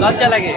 লজ্জা লাগে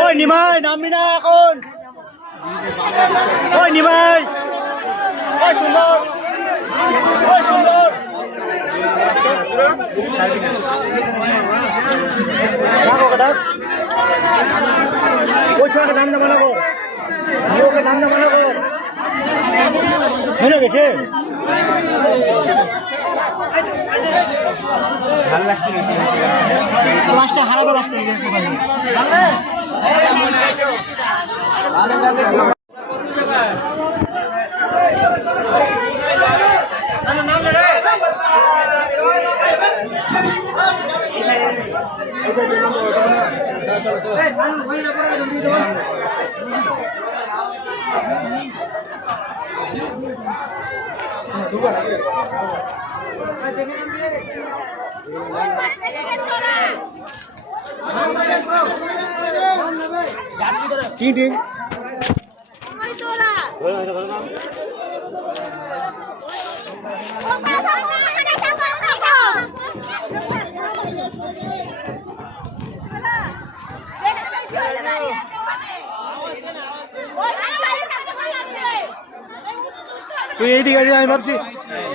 ওই নিমাই নামবি না এখন ওই নিমাই ওই সুন্দর ওই সুন্দর ওই ছোটকে নাম না বানাবো ওকে নাম না বানাবো হয়ে গেছে ভালো লাগছে লাস্টে হারাবো লাস্টে কি টিম তুই এইদিকে আছে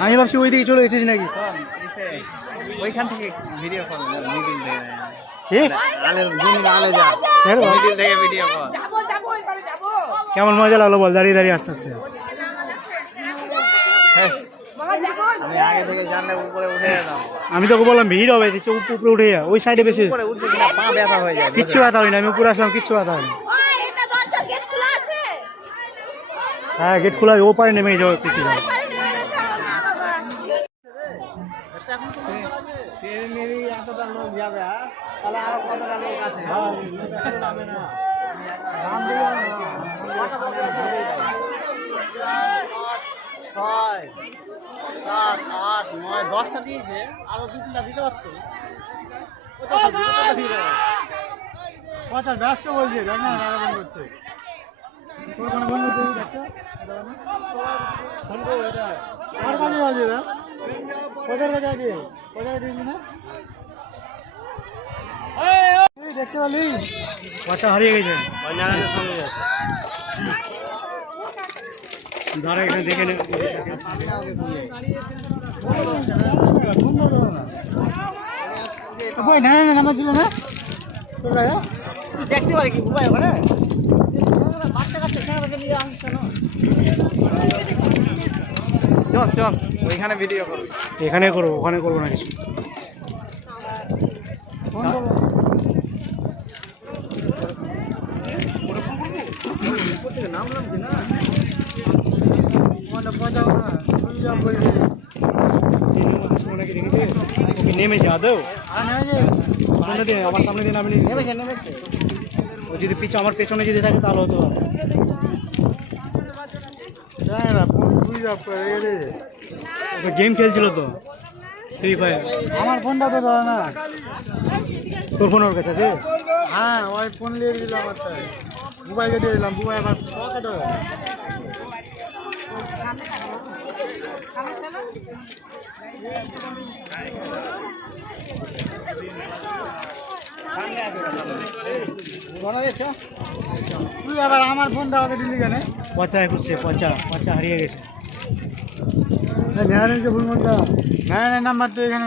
আমি ভাবছি ওইদিকে চলে এসেছিস নাকি ওইখান থেকে ভিডিও কল মিডিল থেকে ভিডিও কল কেমন মজা লাগলো বল দাঁড়িয়ে দাঁড়িয়ে আস্তে আস্তে আমি আগে থেকে জানলে উপরে উঠে যেতাম আমি তোকে বললাম ভিড় হবে উপরে উঠে যা ওই সাইডে বেশি পা ব্যথা হয়ে যায় কিচ্ছু ব্যথা হয়নি আমি উপরে আসলাম কিচ্ছু ব্যথা হয়নি হ্যাঁ গেট খোলা ও পারে নেমে যাও কিছু যাবে 6 7 8 9 10টা দিয়েছে, আরো 2-3টা দিতে পারতো। কথা ব্যস্ত বলছে, দেখ না ফোন করছে। তোর কোনো ফোন করছে ফোন করবো এটা আমার কাছে আছে না, কোথার কাছে আছে, কোথায় দিবি না দেখতে পারলি বাচ্চা হারিয়ে গেছে। দাঁড়া এখানে দেখে নে। না না নাম্বার ছিল না তোর কাছে? তুই দেখতে পারি কি বুবাই ওখানে বাচ্চা কাচ্চা এখানে নিয়ে আসছে না। চল চল ওইখানে ভিডিও করো। এখানে করবো, ওখানে করবো না কিছু। নামলাম কি না পচাও না সুইচ অফ করে দিয়ে নেমেছে আদৌ আর নেমেছে সামনে দিন, আমার সামনে দিন। আমি নেমেছে নেমেছে। ও যদি পিছু আমার পেছনে যদি থাকে তাহলে হতে পারে। জানি না ফোন সুইচ অফ করে রেখে দিয়েছে। ওকে গেম খেলছিল তো ফ্রি ফায়ার। আমার ফোনটা তো ধরে না। তোর ফোন ওর কাছে আছে? হ্যাঁ ওই ফোন নিয়ে দিল আমার তাই, বুবাইকে দিয়ে দিলাম, বুবাই আবার পকেটে তুই আবার আমার ফোনটা আমাকে দিলি কেন? পচা একুশে, পচা পচা হারিয়ে গেছে। ভুল নাম্বারটা এখানে